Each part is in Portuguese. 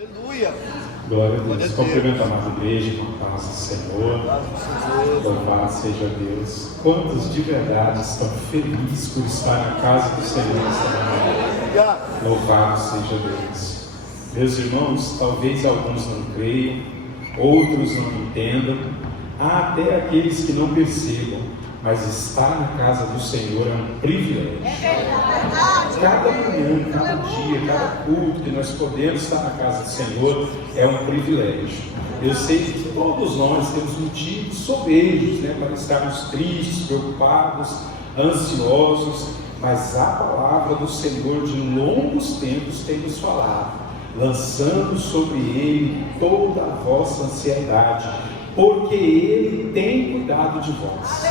Aleluia! Glória a Deus. Cumprimento a nossa igreja, a nosso Senhor. Louvado seja Deus. Quantos de verdade estão felizes por estar na casa do Senhor nesta manhã? Louvado seja Deus. Meus irmãos, talvez alguns não creiam, outros não entendam, há até aqueles que não percebam, mas estar na casa do Senhor é um privilégio. Cada manhã, cada dia, cada culto que nós podemos estar na casa do Senhor é um privilégio. Eu sei que todos nós temos motivos sobejos, para estarmos tristes, preocupados, ansiosos, mas a palavra do Senhor de longos tempos tem nos falado, lançando sobre Ele toda a vossa ansiedade, porque Ele tem cuidado de vós.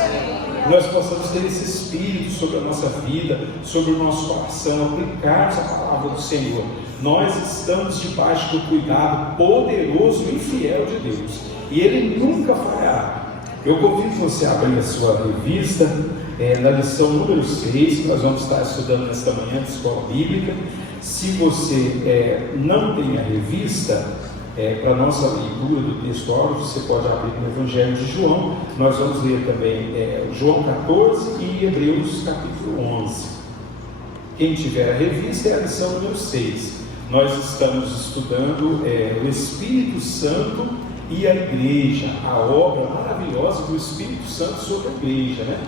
Nós possamos ter esse espírito sobre a nossa vida, sobre o nosso coração, aplicarmos a palavra do Senhor. Nós estamos debaixo do cuidado poderoso e fiel de Deus, e Ele nunca falhará. Eu convido você a abrir a sua revista, na lição número 6, que nós vamos estar estudando nesta manhã de Escola Bíblica. Se você não tem a revista, para a nossa leitura do texto áureo, você pode abrir no Evangelho de João. Nós vamos ler também João 14 e Hebreus capítulo 11. Quem tiver a revista é a lição número 6. Nós estamos estudando o Espírito Santo e a igreja, a obra maravilhosa do Espírito Santo sobre a igreja,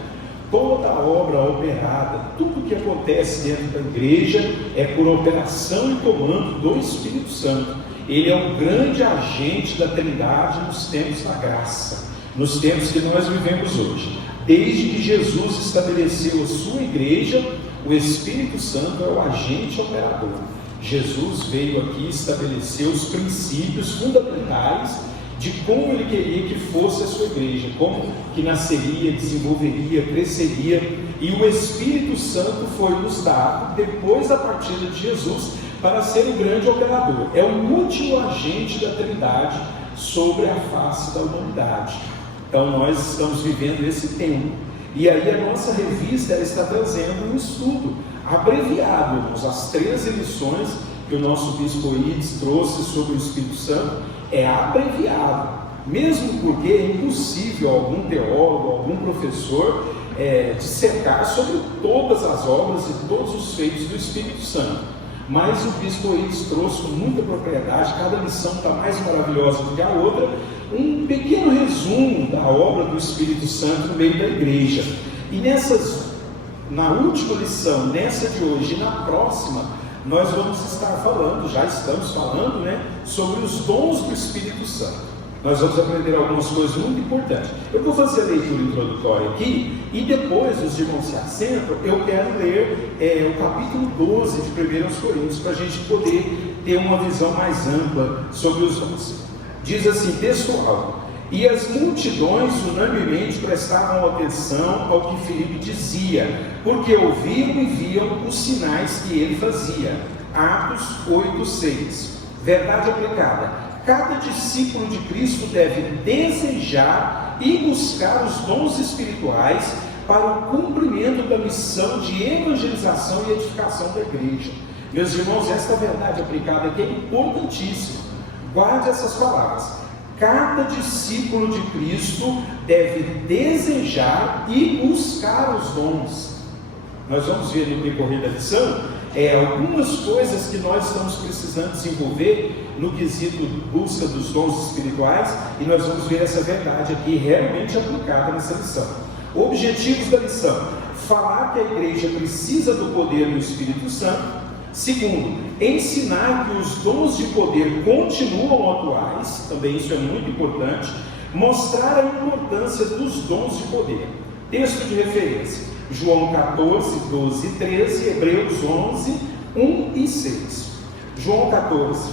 Toda a obra operada, tudo que acontece dentro da igreja é por operação e comando do Espírito Santo. Ele é um grande agente da Trindade nos tempos da graça, nos tempos que nós vivemos hoje. Desde que Jesus estabeleceu a sua igreja, o Espírito Santo é o agente operador. Jesus veio aqui estabelecer os princípios fundamentais de como Ele queria que fosse a sua igreja, como que nasceria, desenvolveria, cresceria, e o Espírito Santo foi nos dado depois da partida de Jesus para ser o grande operador. É o último agente da Trindade sobre a face da humanidade. Então nós estamos vivendo esse tempo, e aí a nossa revista está trazendo um estudo abreviado, irmãos. As 13 lições que o nosso Bispo Ides trouxe sobre o Espírito Santo é abreviado, mesmo porque é impossível algum teólogo, algum professor dissecar sobre todas as obras e todos os feitos do Espírito Santo. Mas o Bispo Ides trouxe com muita propriedade, cada lição está mais maravilhosa do que a outra, um pequeno resumo da obra do Espírito Santo no meio da igreja. E na última lição, nessa de hoje e na próxima, nós vamos estar falando, já estamos falando, sobre os dons do Espírito Santo. Nós vamos aprender algumas coisas muito importantes. Eu vou fazer a leitura introdutória aqui, e depois os irmãos se assentam, eu quero ler o capítulo 12 de 1 Coríntios, para a gente poder ter uma visão mais ampla sobre os dons. Diz assim, textual: e as multidões unanimemente prestavam atenção ao que Filipe dizia, porque ouviam e viam os sinais que ele fazia. Atos 8:6. Verdade aplicada: cada discípulo de Cristo deve desejar e buscar os dons espirituais para o cumprimento da missão de evangelização e edificação da igreja. Meus irmãos, esta verdade aplicada aqui é importantíssima. Guarde essas palavras. Cada discípulo de Cristo deve desejar e buscar os dons. Nós vamos ver no decorrer da lição algumas coisas que nós estamos precisando desenvolver no quesito busca dos dons espirituais, e nós vamos ver essa verdade aqui realmente aplicada nessa lição. Objetivos da lição: falar que a igreja precisa do poder do Espírito Santo. Segundo, ensinar que os dons de poder continuam atuais, também isso é muito importante. Mostrar a importância dos dons de poder. Texto de referência: João 14, 12 e 13, Hebreus 11, 1 e 6. João 14,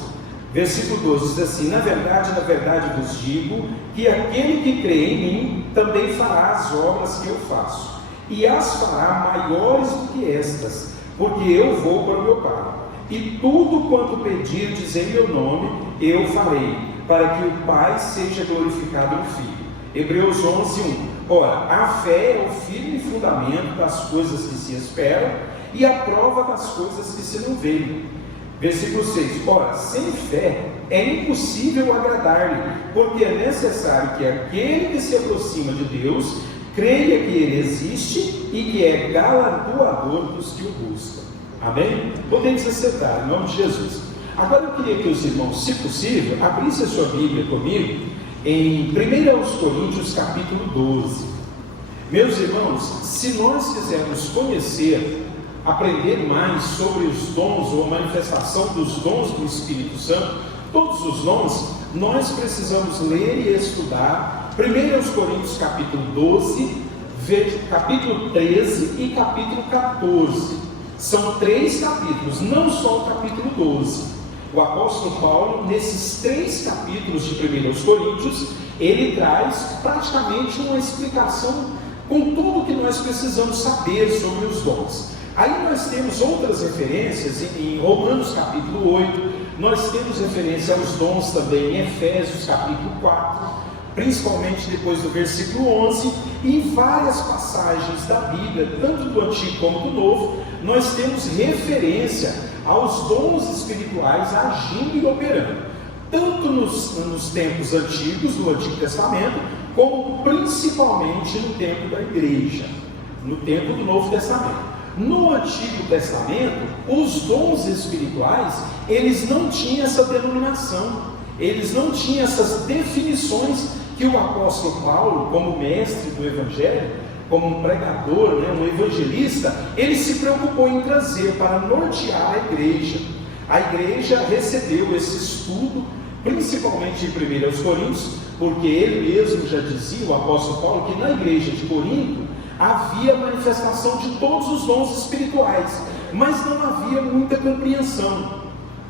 versículo 12 diz assim: na verdade vos digo, que aquele que crê em mim também fará as obras que eu faço, e as fará maiores do que estas, porque eu vou para o meu Pai, e tudo quanto pedirdes em meu nome, eu farei, para que o Pai seja glorificado no Filho. Hebreus 11:1. Ora, a fé é o firme fundamento das coisas que se esperam, e a prova das coisas que se não veem. Versículo 6: ora, sem fé é impossível agradar-lhe, porque é necessário que aquele que se aproxima de Deus creia que Ele existe e que é galardoador dos que o buscam. Amém? Podemos aceitar, em nome de Jesus. Agora eu queria que os irmãos, se possível, abrissem a sua Bíblia comigo em 1 Coríntios capítulo 12. Meus irmãos, se nós quisermos conhecer, aprender mais sobre os dons ou a manifestação dos dons do Espírito Santo, todos os dons, nós precisamos ler e estudar 1 Coríntios capítulo 12, capítulo 13 e capítulo 14. São 3 capítulos, não só o capítulo 12. O apóstolo Paulo, nesses 3 capítulos de 1 Coríntios, ele traz praticamente uma explicação com tudo que nós precisamos saber sobre os dons. Aí nós temos outras referências em Romanos capítulo 8, nós temos referência aos dons também em Efésios capítulo 4, principalmente depois do versículo 11, e em várias passagens da Bíblia, tanto do Antigo como do Novo, nós temos referência aos dons espirituais agindo e operando, tanto nos tempos antigos, do Antigo Testamento, como principalmente no tempo da igreja, no tempo do Novo Testamento. No Antigo Testamento, os dons espirituais, eles não tinham essa denominação, eles não tinham essas definições que o apóstolo Paulo, como mestre do Evangelho, como um pregador, um evangelista, ele se preocupou em trazer para nortear a igreja. A igreja recebeu esse estudo, principalmente em 1 Coríntios, porque ele mesmo já dizia, o apóstolo Paulo, que na igreja de Corinto havia manifestação de todos os dons espirituais, mas não havia muita compreensão.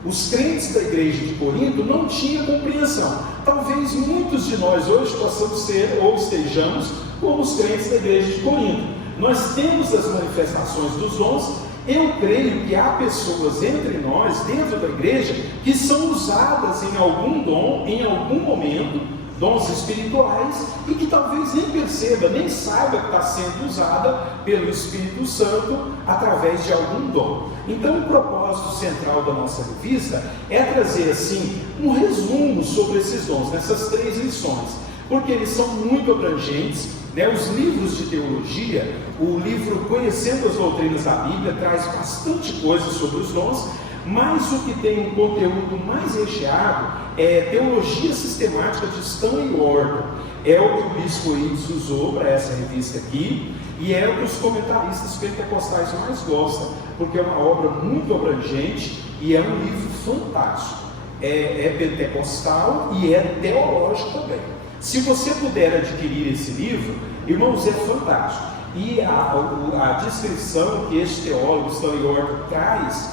Os crentes da igreja de Corinto não tinham compreensão. Talvez muitos de nós hoje possamos ser ou estejamos como os crentes da igreja de Corinto. Nós temos as manifestações dos dons. Eu creio que há pessoas entre nós, dentro da igreja, que são usadas em algum dom, em algum momento, dons espirituais, e que talvez nem perceba, nem saiba que está sendo usada pelo Espírito Santo através de algum dom. Então o propósito central da nossa revista é trazer assim um resumo sobre esses dons, nessas 3 lições, porque eles são muito abrangentes. Os livros de teologia, o livro Conhecendo as Doutrinas da Bíblia, traz bastante coisa sobre os dons, mas o que tem um conteúdo mais recheado é Teologia Sistemática de Stanley Gordon. É o que o Bispo Ives usou para essa revista aqui, e é o que os comentaristas pentecostais mais gostam, porque é uma obra muito abrangente e é um livro fantástico. É pentecostal e é teológico também. Se você puder adquirir esse livro, irmãos, é fantástico. E a descrição que este teólogo Stanley Gordon traz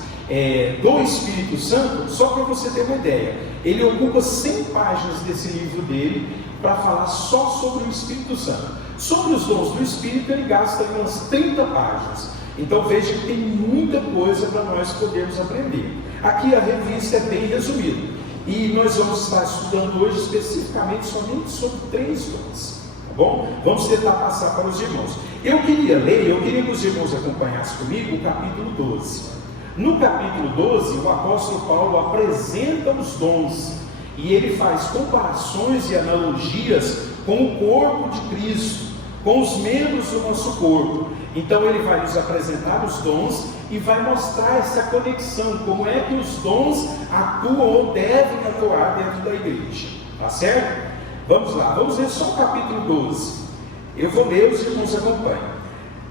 do Espírito Santo, só para você ter uma ideia, ele ocupa 100 páginas desse livro dele para falar só sobre o Espírito Santo. Sobre os dons do Espírito, ele gasta umas 30 páginas. Então veja que tem muita coisa para nós podermos aprender. Aqui a revista é bem resumida, e nós vamos estar estudando hoje especificamente somente sobre 3 dons, tá bom? Vamos tentar passar para os irmãos. Eu queria que os irmãos acompanhassem comigo o capítulo 12. No capítulo 12, o apóstolo Paulo apresenta os dons, e ele faz comparações e analogias com o corpo de Cristo, com os membros do nosso corpo. Então ele vai nos apresentar os dons e vai mostrar essa conexão, como é que os dons atuam ou devem atuar dentro da igreja, tá certo? Vamos lá, vamos ver só o capítulo 12. Eu vou ler, os irmãos acompanham.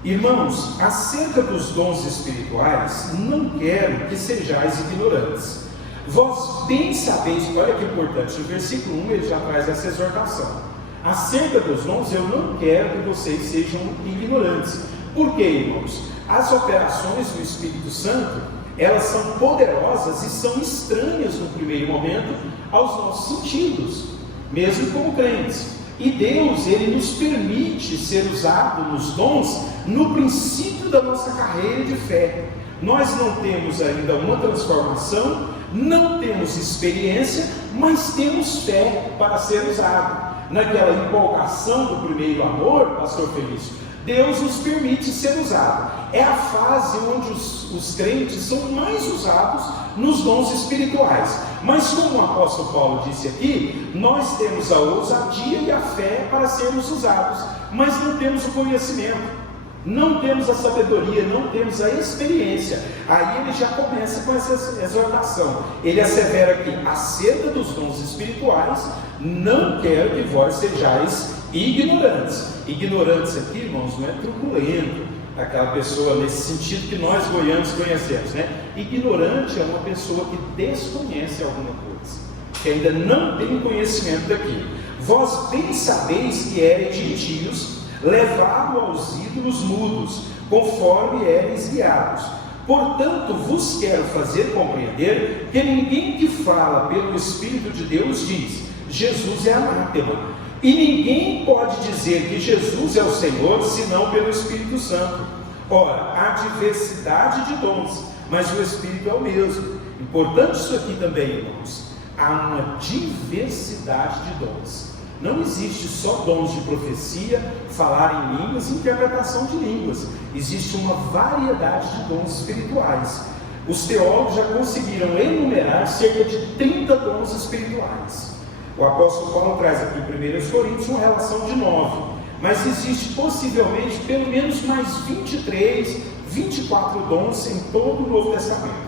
Irmãos, acerca dos dons espirituais, não quero que sejais ignorantes. Vós bem sabeis, olha que importante, no versículo 1 ele já traz essa exortação. Acerca dos dons, eu não quero que vocês sejam ignorantes. Por quê, irmãos? As operações do Espírito Santo, elas são poderosas e são estranhas no primeiro momento aos nossos sentidos, mesmo como crentes. E Deus, Ele nos permite ser usado nos dons no princípio da nossa carreira de fé. Nós não temos ainda uma transformação, não temos experiência, mas temos fé para ser usado. Naquela empolgação do primeiro amor, pastor Felício, Deus nos permite ser usado. É a fase onde os crentes são mais usados nos dons espirituais. Mas como o apóstolo Paulo disse aqui, nós temos a ousadia e a fé para sermos usados, mas não temos o conhecimento, não temos a sabedoria, não temos a experiência. Aí ele já começa com essa exortação. Ele assevera que acerca dos dons espirituais, não quero que vós sejais ignorantes. Ignorantes aqui, irmãos, não é truculento, aquela pessoa nesse sentido que nós goianos conhecemos, né? Ignorante é uma pessoa que desconhece alguma coisa, que ainda não tem conhecimento daquilo. Vós bem sabeis que eres gentios, levado aos ídolos mudos, conforme eres guiados. Portanto, vos quero fazer compreender que ninguém que fala pelo Espírito de Deus diz: Jesus é anátema. E ninguém pode dizer que Jesus é o Senhor, senão pelo Espírito Santo. Ora, há diversidade de dons, mas o Espírito é o mesmo. Importante isso aqui também, irmãos. Há uma diversidade de dons. Não existe só dons de profecia, falar em línguas e interpretação de línguas. Existe uma variedade de dons espirituais. Os teólogos já conseguiram enumerar cerca de 30 dons espirituais. O apóstolo Paulo traz aqui em 1 Coríntios uma relação de 9, mas existe possivelmente pelo menos mais 23, 24 dons em todo o Novo Testamento.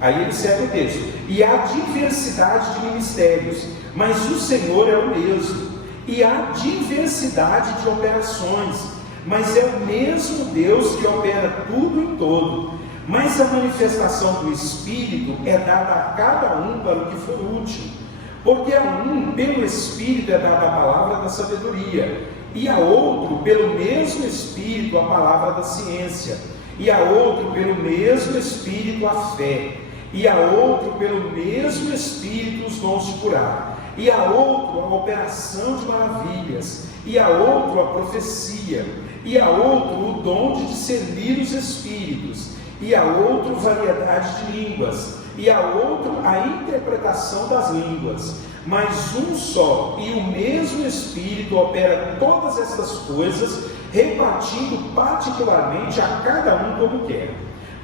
Aí ele segue o texto: e há diversidade de ministérios, mas o Senhor é o mesmo. E há diversidade de operações, mas é o mesmo Deus que opera tudo em todo. Mas a manifestação do Espírito é dada a cada um para o que for útil. Porque a um, pelo Espírito, é dada a palavra da sabedoria, e a outro, pelo mesmo Espírito, a palavra da ciência, e a outro, pelo mesmo Espírito, a fé, e a outro, pelo mesmo Espírito, os dons de curar, e a outro, a operação de maravilhas, e a outro, a profecia, e a outro, o dom de discernir os espíritos, e a outro, variedade de línguas, e a outro a interpretação das línguas. Mas um só e o mesmo Espírito opera todas estas coisas, repartindo particularmente a cada um como quer.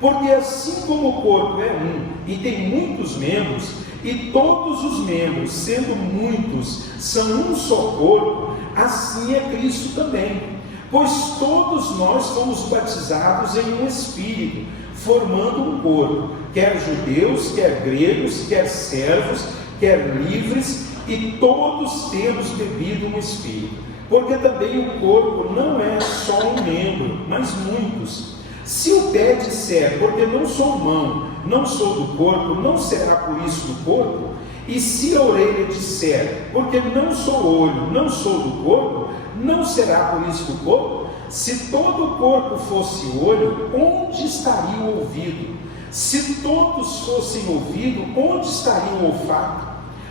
Porque assim como o corpo é um e tem muitos membros, e todos os membros, sendo muitos, são um só corpo, assim é Cristo também. Pois todos nós fomos batizados em um Espírito, formando um corpo, quer judeus, quer gregos, quer servos, quer livres, e todos temos bebido um Espírito. Porque também o corpo não é só um membro, mas muitos. Se o pé disser, porque não sou mão, não sou do corpo, não será por isso do corpo? E se a orelha disser, porque não sou olho, não sou do corpo, não será por isso do corpo? Se todo o corpo fosse olho, onde estaria o ouvido? Se todos fossem ouvido, onde estaria o olfato?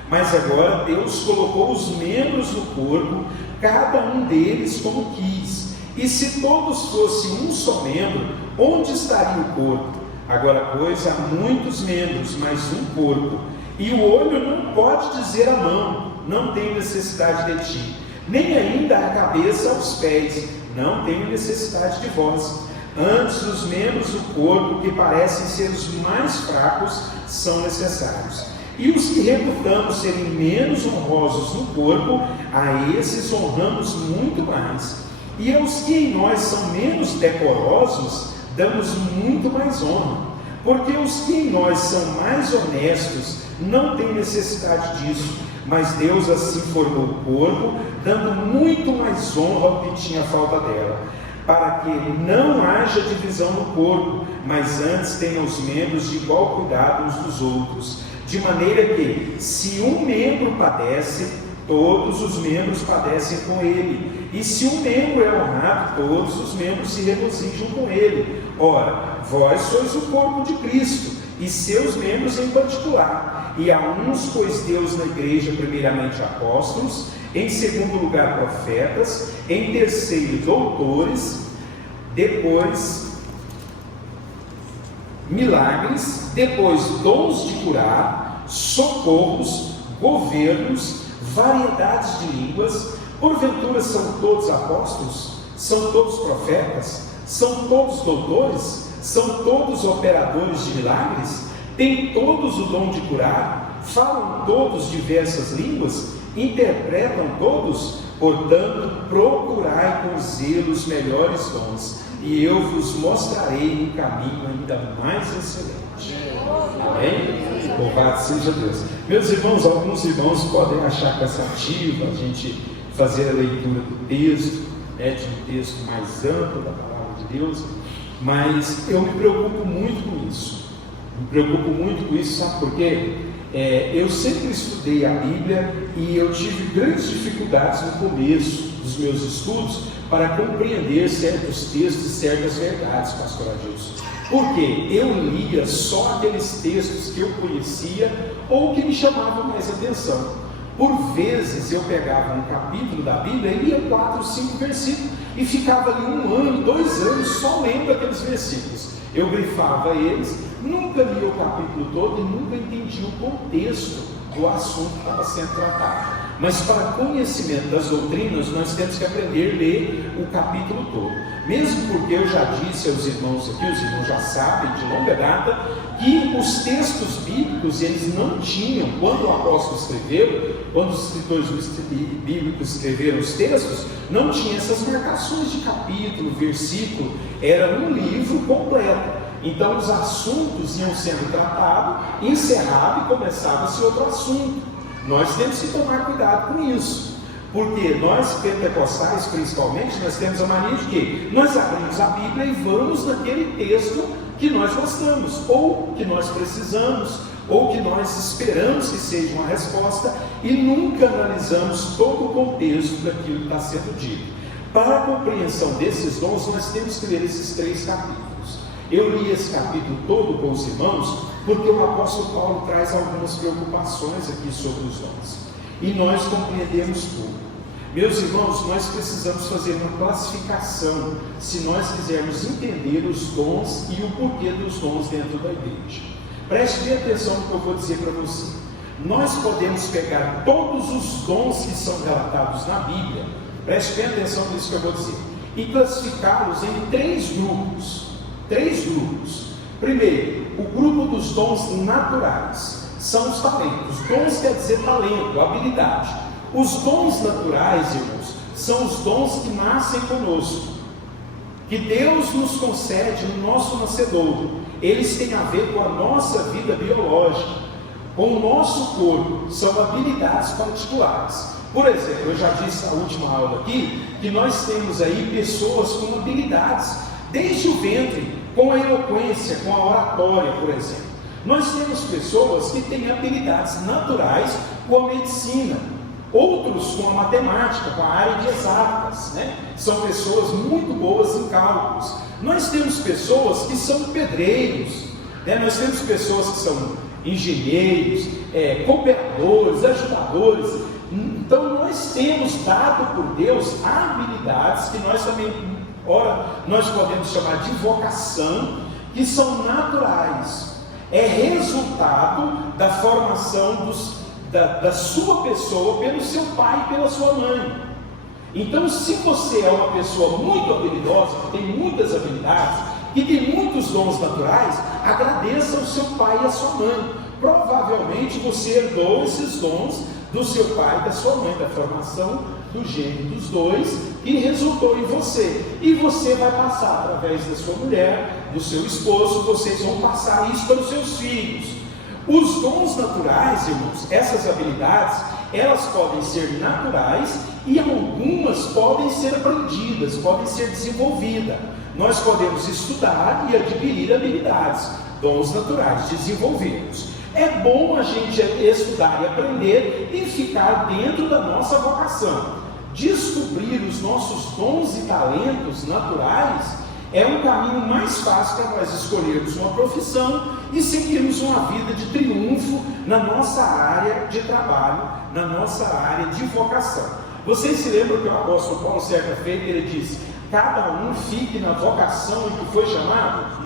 Mas agora Deus colocou os membros do corpo, cada um deles como quis. E se todos fossem um só membro, onde estaria o corpo? Agora, pois, há muitos membros, mas um corpo. E o olho não pode dizer à mão: não tenho necessidade de ti, nem ainda a cabeça aos pés: não tenho necessidade de vós. Antes, os membros do corpo, que parecem ser os mais fracos, são necessários. E os que reputamos serem menos honrosos no corpo, a esses honramos muito mais. E aos que em nós são menos decorosos, damos muito mais honra. Porque os que em nós são mais honestos não têm necessidade disso, mas Deus assim formou o corpo, dando muito mais honra ao que tinha falta dela, para que não haja divisão no corpo, mas antes tenham os membros de igual cuidado uns dos outros, de maneira que, se um membro padece, todos os membros padecem com ele, e se um membro é honrado, todos os membros se regozijam com ele. Ora, vós sois o corpo de Cristo, e seus membros em particular. E a uns pôs Deus na igreja primeiramente apóstolos, em segundo lugar profetas, em terceiro doutores, depois milagres, depois dons de curar, socorros, governos, variedades de línguas. Porventura são todos apóstolos? São todos profetas? São todos doutores? São todos operadores de milagres? Têm todos o dom de curar? Falam todos diversas línguas? Interpretam todos? Portanto, procurai com zelo os melhores dons, e eu vos mostrarei um caminho ainda mais excelente. Amém? Louvado seja Deus. Meus irmãos, alguns irmãos podem achar cansativo a gente fazer a leitura do texto, de um texto mais amplo da palavra de Deus, mas eu me preocupo muito com isso. Sabe por quê? Eu sempre estudei a Bíblia e eu tive grandes dificuldades no começo dos meus estudos para compreender certos textos e certas verdades, pastor Adilson. Porque eu lia só aqueles textos que eu conhecia ou que me chamavam mais atenção. Por vezes eu pegava um capítulo da Bíblia e lia 4 ou 5 versículos e ficava ali 1 ano, 2 anos só lendo aqueles versículos. Eu grifava eles, nunca li o capítulo todo e nunca entendi o contexto do assunto que estava sendo tratado. Mas para conhecimento das doutrinas, nós temos que aprender a ler o capítulo todo. Mesmo porque eu já disse aos irmãos aqui, os irmãos já sabem de longa data, que os textos bíblicos, eles não tinham, quando o apóstolo escreveu, quando os escritores bíblicos escreveram os textos, não tinha essas marcações de capítulo, versículo, era um livro completo. Então os assuntos iam sendo tratados, encerrado e começava-se outro assunto. Nós temos que tomar cuidado com isso, porque nós pentecostais principalmente, nós temos a mania de que nós abrimos a Bíblia e vamos naquele texto que nós gostamos, ou que nós precisamos, ou que nós esperamos que seja uma resposta, e nunca analisamos todo o contexto daquilo que está sendo dito. Para a compreensão desses dons, nós temos que ler esses 3 capítulos. Eu li esse capítulo todo com os irmãos, porque o apóstolo Paulo traz algumas preocupações aqui sobre os dons, e nós compreendemos tudo. Meus irmãos, nós precisamos fazer uma classificação, se nós quisermos entender os dons e o porquê dos dons dentro da igreja. Preste bem atenção no que eu vou dizer para você. Nós podemos pegar todos os dons que são relatados na Bíblia, preste bem atenção nisso que eu vou dizer, e classificá-los em 3 grupos. 3 grupos. Primeiro, o grupo dos dons naturais, são os talentos. Dons quer dizer talento, habilidade. Os dons naturais, irmãos, são os dons que nascem conosco, que Deus nos concede no nosso nascedouro. Eles têm a ver com a nossa vida biológica, com o nosso corpo, são habilidades particulares. Por exemplo, eu já disse na última aula aqui, que nós temos aí pessoas com habilidades, desde o ventre, com a eloquência, com a oratória, por exemplo. Nós temos pessoas que têm habilidades naturais com a medicina, outros com a matemática, com a área de exatas, São pessoas muito boas em cálculos. Nós temos pessoas que são pedreiros, Nós temos pessoas que são engenheiros, cooperadores, ajudadores. Então nós temos dado por Deus habilidades que nós também, nós podemos chamar de vocação, que são naturais. É resultado da formação da sua pessoa pelo seu pai e pela sua mãe. Então, se você é uma pessoa muito habilidosa, que tem muitas habilidades, que tem muitos dons naturais, agradeça ao seu pai e à sua mãe. Provavelmente você herdou esses dons do seu pai e da sua mãe, da formação do gênio dos dois, e resultou em você. E você vai passar através da sua mulher, do seu esposo, vocês vão passar isso para os seus filhos. Os dons naturais, irmãos, essas habilidades, elas podem ser naturais e algumas podem ser aprendidas, podem ser desenvolvidas. Nós podemos estudar e adquirir habilidades, dons naturais, desenvolvê-los. É bom a gente estudar e aprender e ficar dentro da nossa vocação. Descobrir os nossos dons e talentos naturais é um caminho mais fácil para nós escolhermos uma profissão e seguirmos uma vida de triunfo na nossa área de trabalho, na nossa área de vocação. Vocês se lembram que o apóstolo Paulo, certa feita, ele disse: cada um fique na vocação em que foi chamado?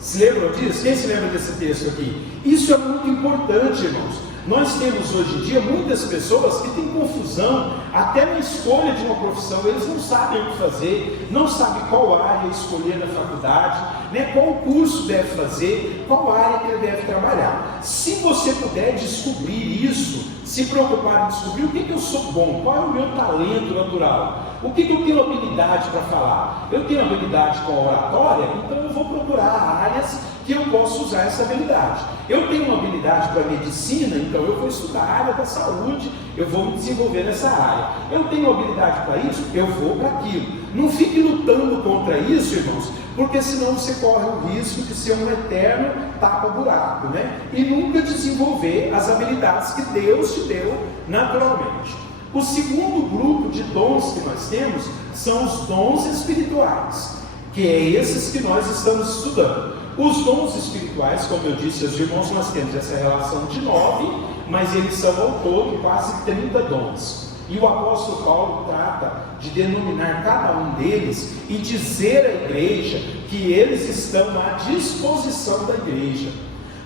Se lembram disso? Quem se lembra desse texto aqui? Isso é muito importante, irmãos. Nós temos hoje em dia muitas pessoas que têm confusão até na escolha de uma profissão. Eles não sabem o que fazer, não sabem qual área escolher na faculdade, né? Qual curso deve fazer, qual área que ele deve trabalhar. Se você puder descobrir isso, se preocupar em descobrir o que eu sou bom, qual é o meu talento natural, o que eu tenho habilidade para falar. Eu tenho habilidade com a oratória, então eu vou procurar áreas que eu posso usar essa habilidade. Eu tenho uma habilidade para medicina, então eu vou estudar a área da saúde, eu vou me desenvolver nessa área. Eu tenho habilidade para isso, eu vou para aquilo. Não fique lutando contra isso, irmãos, porque senão você corre o risco de ser um eterno tapa-buraco, né? E nunca desenvolver as habilidades que Deus te deu naturalmente. O segundo grupo de dons que nós temos são os dons espirituais, que é esses que nós estamos estudando. Os dons espirituais, como eu disse aos irmãos, nós temos essa relação de 9, mas eles são ao todo quase 30 dons. E o apóstolo Paulo trata de denominar cada um deles e dizer à igreja que eles estão à disposição da igreja.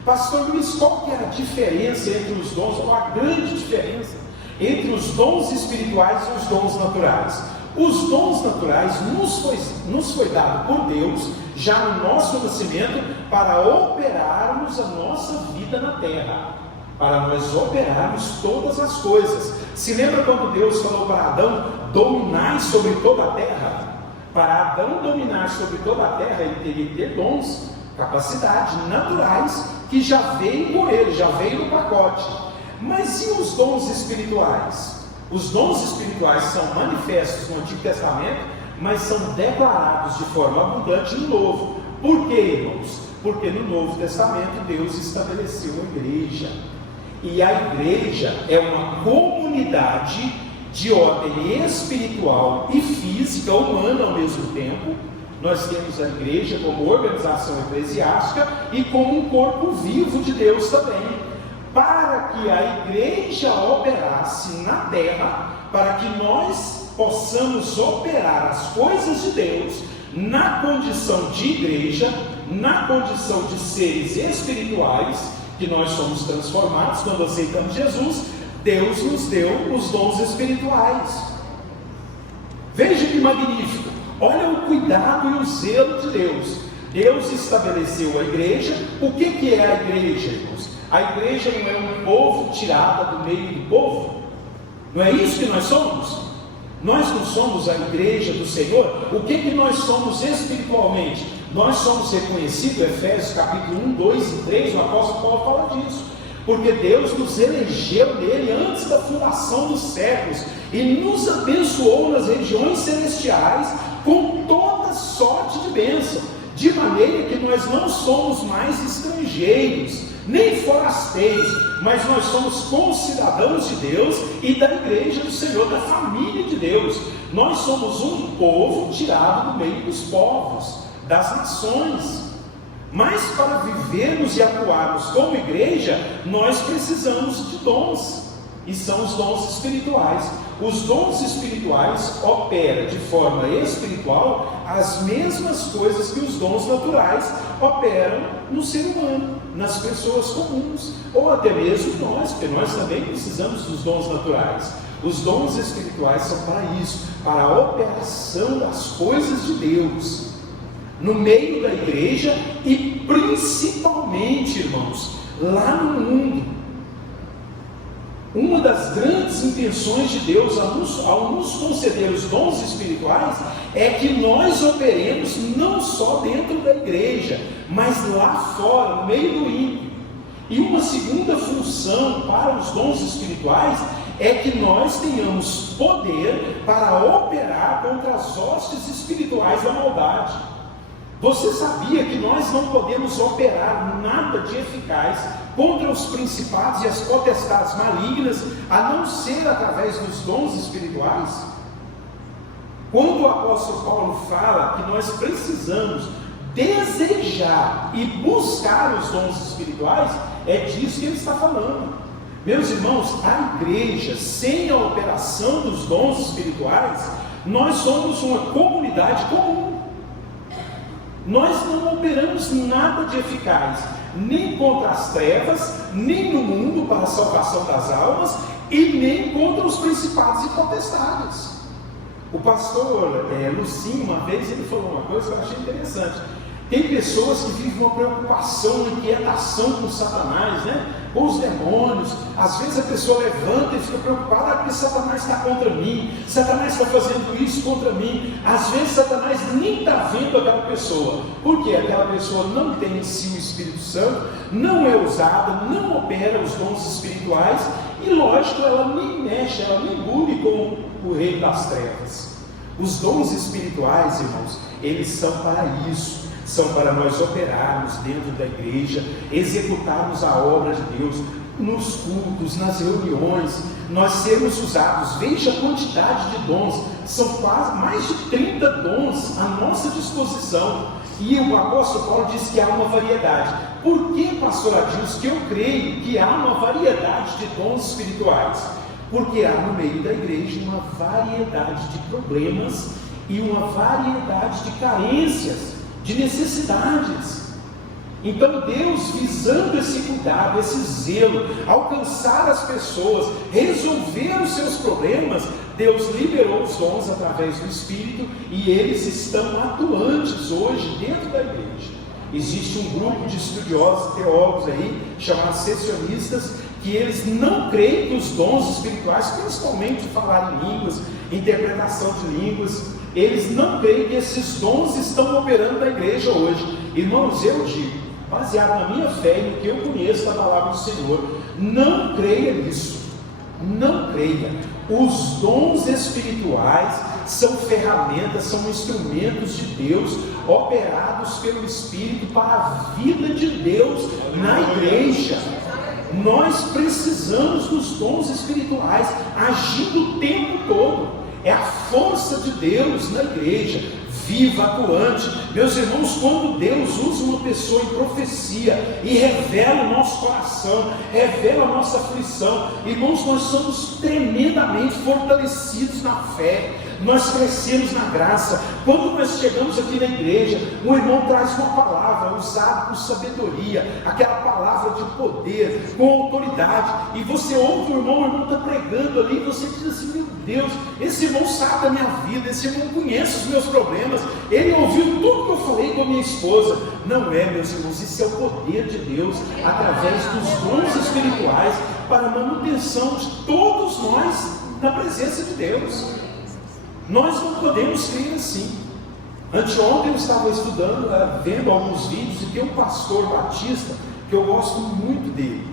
Pastor Luiz, qual que é a diferença entre os dons, ou a grande diferença entre os dons espirituais e os dons naturais? Os dons naturais nos foi dado por Deus, já no nosso nascimento, para operarmos a nossa vida na terra, para nós operarmos todas as coisas. Se lembra quando Deus falou para Adão, dominai sobre toda a terra? Para Adão dominar sobre toda a terra, ele teria que ter dons, capacidades naturais, que já veio com ele, já veio no pacote. Mas e os dons espirituais? Os dons espirituais são manifestos no Antigo Testamento, mas são declarados de forma abundante no Novo. Por quê, irmãos? Porque no Novo Testamento Deus estabeleceu a igreja. E a igreja é uma comunidade de ordem espiritual e física, humana ao mesmo tempo. Nós temos a igreja como organização eclesiástica e como um corpo vivo de Deus também. Para que a igreja operasse na terra, para que nós possamos operar as coisas de Deus na condição de igreja, na condição de seres espirituais, que nós somos transformados quando aceitamos Jesus. Deus nos deu os dons espirituais. Veja que magnífico, olha o cuidado e o zelo de Deus. Deus estabeleceu a igreja. O que é a igreja, irmãos? A igreja não é um povo tirado do meio do povo? Não é isso que nós somos? Nós não somos a igreja do Senhor? O que nós somos espiritualmente? Nós somos reconhecidos, Efésios capítulo 1, 2 e 3, o apóstolo Paulo fala disso. Porque Deus nos elegeu nele antes da fundação dos séculos e nos abençoou nas regiões celestiais com toda sorte de bênção, de maneira que nós não somos mais estrangeiros, nem forasteiros, mas nós somos concidadãos de Deus e da igreja do Senhor, da família de Deus. Nós somos um povo tirado do meio dos povos, das nações. Mas para vivermos e atuarmos como igreja, nós precisamos de dons, e são os dons espirituais. Os dons espirituais operam de forma espiritual as mesmas coisas que os dons naturais operam no ser humano, nas pessoas comuns, ou até mesmo nós, porque nós também precisamos dos dons naturais. Os dons espirituais são para isso, para a operação das coisas de Deus no meio da igreja e principalmente, irmãos, lá no mundo. Uma das grandes intenções de Deus ao nos conceder os dons espirituais é que nós operemos não só dentro da igreja, mas lá fora, no meio do ímpio. E uma segunda função para os dons espirituais é que nós tenhamos poder para operar contra as hostes espirituais da maldade. Você sabia que nós não podemos operar nada de eficaz contra os principados e as potestades malignas, a não ser através dos dons espirituais? Quando o apóstolo Paulo fala que nós precisamos desejar e buscar os dons espirituais, é disso que ele está falando. Meus irmãos, a igreja, sem a operação dos dons espirituais, nós somos uma comunidade comum. Nós não operamos nada de eficaz. nem contra as trevas, nem no mundo para a salvação das almas, e nem contra os principados e potestades. O pastor Lucinho, uma vez, ele falou uma coisa que eu achei interessante. Tem pessoas que vivem uma preocupação, uma inquietação com Satanás, né? Com os demônios. Às vezes a pessoa levanta e fica preocupada porque Satanás está contra mim, Satanás está fazendo isso contra mim. Às vezes Satanás nem está vendo aquela pessoa, porque aquela pessoa não tem em si o Espírito Santo, não é usada, não opera os dons espirituais, e lógico, ela nem mexe, ela nem bule com o reino das trevas. Os dons espirituais, irmãos, eles são para isso. São para nós operarmos dentro da igreja, executarmos a obra de Deus, nos cultos, nas reuniões, nós sermos usados. Veja a quantidade de dons, são quase mais de 30 dons à nossa disposição. E o apóstolo Paulo diz que há uma variedade. Por que, pastor Adilson, que eu creio que há uma variedade de dons espirituais? Porque há no meio da igreja uma variedade de problemas e uma variedade de carências, de necessidades. Então Deus, visando esse cuidado, esse zelo, alcançar as pessoas, resolver os seus problemas, Deus liberou os dons através do Espírito, e eles estão atuantes hoje dentro da igreja. Existe um grupo de estudiosos, teólogos aí, chamados sessionistas, que eles não creem que os dons espirituais, principalmente falar em línguas, interpretação de línguas, eles não creem que esses dons estão operando na igreja hoje. Irmãos, eu digo, baseado na minha fé e no que eu conheço da palavra do Senhor, não creia nisso, não creia. Os dons espirituais são ferramentas, são instrumentos de Deus, operados pelo Espírito para a vida de Deus na igreja. Nós precisamos dos dons espirituais agindo o tempo todo. É a força de Deus na igreja, viva, atuante. Meus irmãos, quando Deus usa uma pessoa em profecia e revela o nosso coração, revela a nossa aflição, irmãos, nós somos tremendamente fortalecidos na fé, nós crescemos na graça. Quando nós chegamos aqui na igreja, o irmão traz uma palavra usada com sabedoria, aquela palavra de poder, com autoridade, e você ouve o irmão está pregando ali, e você diz assim: meu Deus, esse irmão sabe da minha vida, esse irmão conhece os meus problemas, ele ouviu tudo que eu falei com a minha esposa. Não é, meus irmãos, isso é o poder de Deus, através dos dons espirituais, para a manutenção de todos nós na presença de Deus. Nós não podemos crer assim. Anteontem eu estava estudando, vendo alguns vídeos, e tem um pastor batista, que eu gosto muito dele.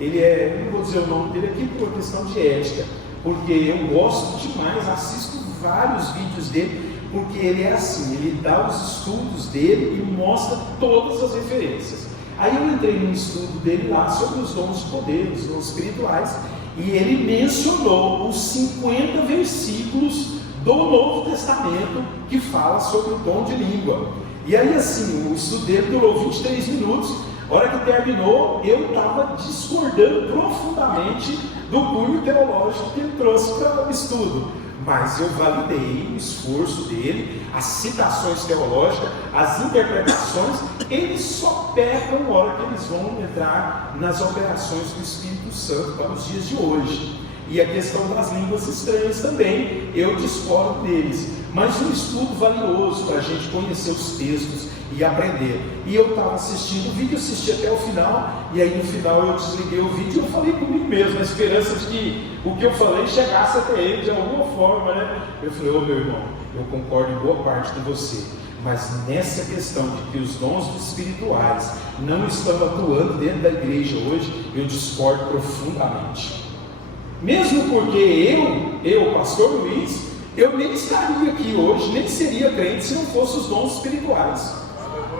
Ele é, não vou dizer o nome dele aqui por questão de ética, porque eu gosto demais, assisto vários vídeos dele, porque ele é assim, ele dá os estudos dele e mostra todas as referências. Aí eu entrei num estudo dele lá sobre os dons de poder, os dons espirituais, e ele mencionou os 50 versículos do Novo Testamento que fala sobre o dom de língua. E aí assim, o estudo dele durou 23 minutos. A hora que terminou, eu estava discordando profundamente do cunho teológico que ele trouxe para o estudo, mas eu validei o esforço dele, as citações teológicas, as interpretações. Eles só pecam na hora que eles vão entrar nas operações do Espírito Santo para os dias de hoje. E a questão das línguas estranhas também, eu discordo deles, mas um estudo valioso para a gente conhecer os textos e aprender. E eu estava assistindo o vídeo, assisti até o final, e aí no final eu desliguei o vídeo e eu falei comigo mesmo, na esperança de que o que eu falei chegasse até ele de alguma forma, né? Eu falei: ô meu irmão, eu concordo em boa parte com você, mas nessa questão de que os dons espirituais não estão atuando dentro da igreja hoje, eu discordo profundamente. Mesmo porque eu, pastor Luiz, eu nem estaria aqui hoje, nem seria crente se não fossem os dons espirituais.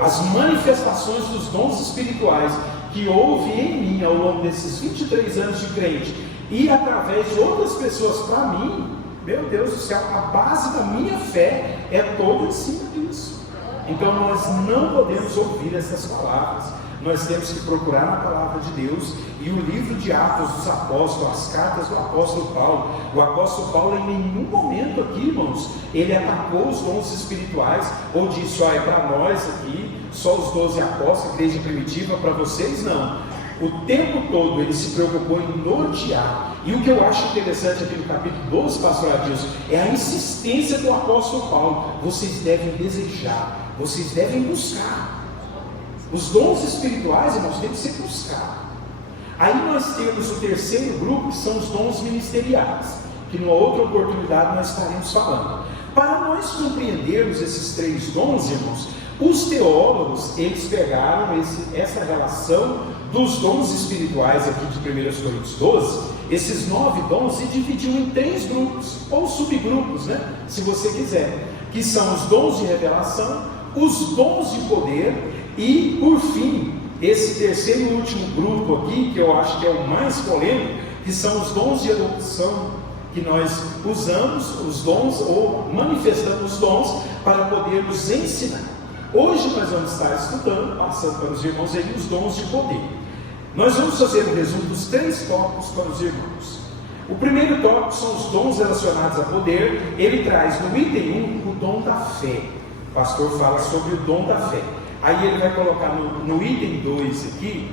As manifestações dos dons espirituais que houve em mim ao longo desses 23 anos de crente, e através de outras pessoas para mim, meu Deus do céu, a base da minha fé é toda em cima disso. Então nós não podemos ouvir essas palavras, nós temos que procurar na palavra de Deus. E o livro de Atos dos Apóstolos, as cartas do apóstolo Paulo, o apóstolo Paulo em nenhum momento aqui, irmãos, ele atacou os dons espirituais, ou disse: ó, é para nós aqui, só os 12 apóstolos, a igreja primitiva, para vocês não. O tempo todo ele se preocupou em nortear. E o que eu acho interessante aqui no capítulo 12, pastor Adilson, é a insistência do apóstolo Paulo. Vocês devem desejar, vocês devem buscar. Os dons espirituais, irmãos, têm que ser buscados. Aí nós temos o terceiro grupo, que são os dons ministeriais, que numa outra oportunidade nós estaremos falando. Para nós compreendermos esses 3 dons, irmãos, os teólogos, eles pegaram essa relação dos dons espirituais aqui de 1 Coríntios 12, esses 9 dons, e dividiu em 3 grupos, ou subgrupos, né? Se você quiser, que são os dons de revelação, os dons de poder e, por fim, esse terceiro e último grupo aqui, que eu acho que é o mais polêmico, que são os dons de elocução, que nós usamos os dons ou manifestamos os dons para podermos ensinar. Hoje nós vamos estar estudando, passando para os irmãos aí, os dons de poder. Nós vamos fazer um resumo dos 3 tópicos para os irmãos. O primeiro tópico são os dons relacionados a poder. Ele traz no item 1 o dom da fé. O pastor fala sobre o dom da fé. Aí ele vai colocar no item 2 aqui,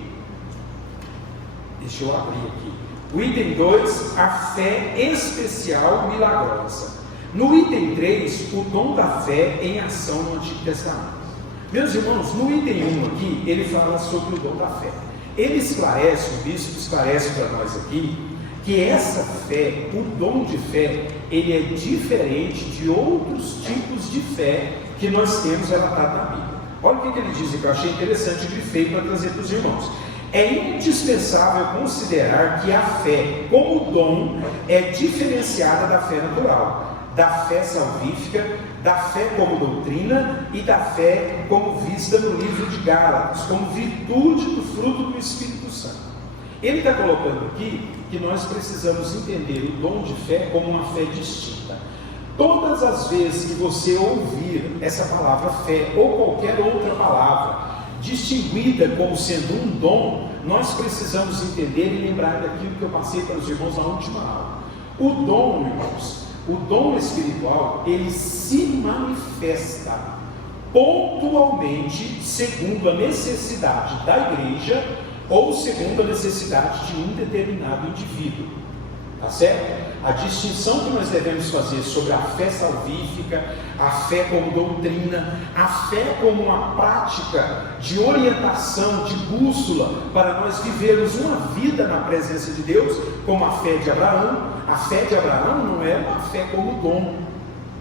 deixa eu abrir aqui, o item 2, a fé especial milagrosa. No item 3, o dom da fé em ação no Antigo Testamento. Meus irmãos, no item 1 aqui, ele fala sobre o dom da fé. Ele esclarece, o bispo esclarece para nós aqui, que essa fé, o dom de fé, ele é diferente de outros tipos de fé que nós temos relatado na Bíblia. Olha o que ele diz, que eu achei interessante, grifei para trazer para os irmãos. É indispensável considerar que a fé, como dom, é diferenciada da fé natural, da fé salvífica, da fé como doutrina e da fé como vista no livro de Gálatas, como virtude do fruto do Espírito Santo. Ele está colocando aqui que nós precisamos entender o dom de fé como uma fé distinta. Todas as vezes que você ouvir essa palavra fé ou qualquer outra palavra distinguida como sendo um dom, nós precisamos entender e lembrar daquilo que eu passei para os irmãos na última aula. O dom, irmãos, o dom espiritual, ele se manifesta pontualmente segundo a necessidade da igreja ou segundo a necessidade de um determinado indivíduo. Tá certo? A distinção que nós devemos fazer sobre a fé salvífica, a fé como doutrina, a fé como uma prática de orientação, de bússola, para nós vivermos uma vida na presença de Deus, como a fé de Abraão. A fé de Abraão não é uma fé como dom.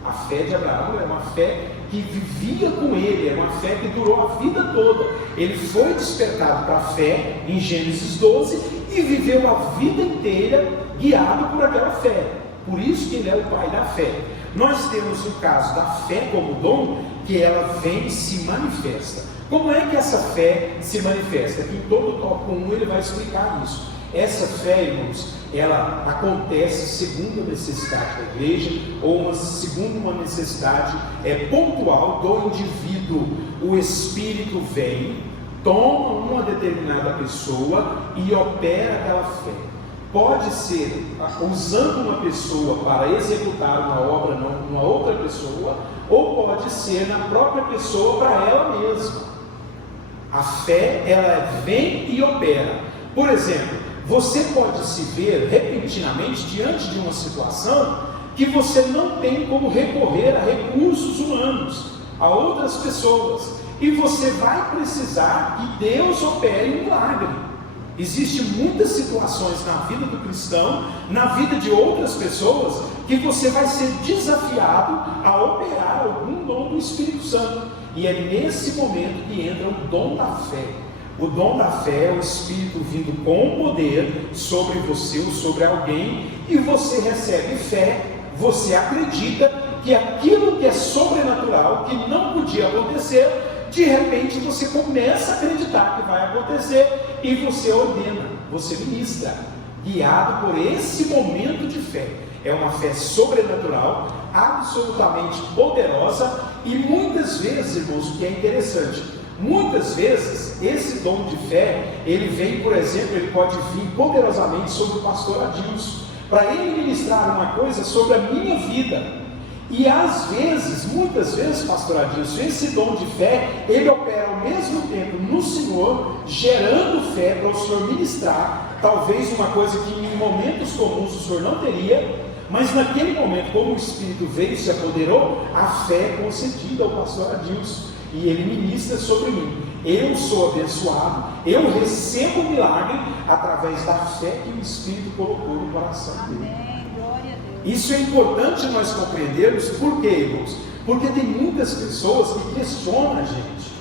A fé de Abraão é uma fé que vivia com ele, é uma fé que durou a vida toda. Ele foi despertado para a fé em Gênesis 12 e viveu a vida inteira guiado por aquela fé. Por isso que ele é o pai da fé. Nós temos o caso da fé como dom, que ela vem e se manifesta. Como é que essa fé se manifesta? Aqui em todo o tópico 1 ele vai explicar isso. Essa fé, irmãos, ela acontece segundo a necessidade da igreja, ou segundo uma necessidade pontual do indivíduo. O Espírito vem, toma uma determinada pessoa e opera aquela fé. Pode ser usando uma pessoa para executar uma obra numa outra pessoa, ou pode ser na própria pessoa para ela mesma. A fé, ela vem e opera. Por exemplo, você pode se ver repentinamente diante de uma situação que você não tem como recorrer a recursos humanos, a outras pessoas, e você vai precisar que Deus opere um milagre. Existem muitas situações na vida do cristão, na vida de outras pessoas, que você vai ser desafiado a operar algum dom do Espírito Santo, e é nesse momento que entra o dom da fé. O dom da fé é o Espírito vindo com poder sobre você ou sobre alguém, e você recebe fé, você acredita que aquilo que é sobrenatural, que não podia acontecer, de repente você começa a acreditar que vai acontecer, e você ordena, você ministra, guiado por esse momento de fé. É uma fé sobrenatural, absolutamente poderosa, e muitas vezes, irmãos, o que é interessante, muitas vezes esse dom de fé, ele vem, por exemplo, ele pode vir poderosamente sobre o pastor Adilson, para ele ministrar uma coisa sobre a minha vida, E às vezes, muitas vezes, pastor Adilson, esse dom de fé, ele opera ao mesmo tempo no Senhor, gerando fé para o Senhor ministrar, talvez uma coisa que em momentos comuns o Senhor não teria, mas naquele momento, como o Espírito veio e se apoderou, a fé é concedida ao pastor Adilson, e ele ministra sobre mim. Eu sou abençoado, eu recebo o milagre através da fé que o Espírito colocou no coração dele. Amém. Glória a Deus. Isso é importante nós compreendermos. Por quê, irmãos? Porque tem muitas pessoas que questionam a gente,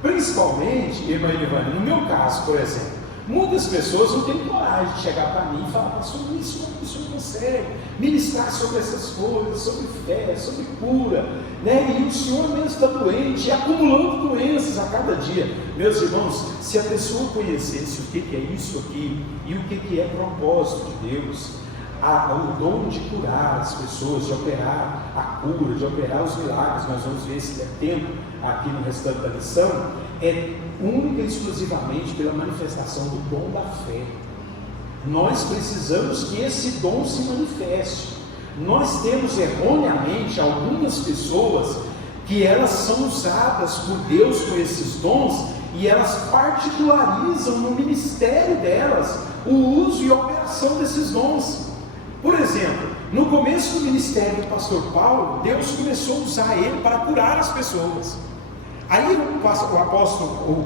principalmente, irmã Elivânia, no meu caso, por exemplo, muitas pessoas não têm coragem de chegar para mim e falar: pastor, isso como o senhor consegue ministrar sobre essas coisas, sobre fé, sobre cura, né? E o senhor mesmo está doente, e acumulando doenças a cada dia. Meus irmãos, se a pessoa conhecesse o que é isso aqui, e o que é propósito de Deus, o dom de curar as pessoas, de operar a cura, de operar os milagres, nós vamos ver se der tempo aqui no restante da lição, é única e exclusivamente pela manifestação do dom da fé. Nós precisamos que esse dom se manifeste. Nós temos erroneamente algumas pessoas que elas são usadas por Deus com esses dons, e elas particularizam no ministério delas o uso e a operação desses dons. Por exemplo, no começo do ministério do pastor Paulo, Deus começou a usar ele para curar as pessoas. Aí o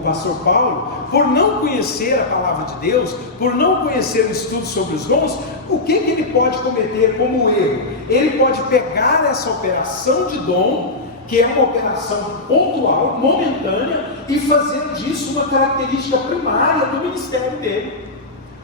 pastor Paulo, por não conhecer a palavra de Deus, por não conhecer o estudo sobre os dons, o que ele pode cometer como erro? Ele pode pegar essa operação de dom, que é uma operação pontual, momentânea, e fazer disso uma característica primária do ministério dele.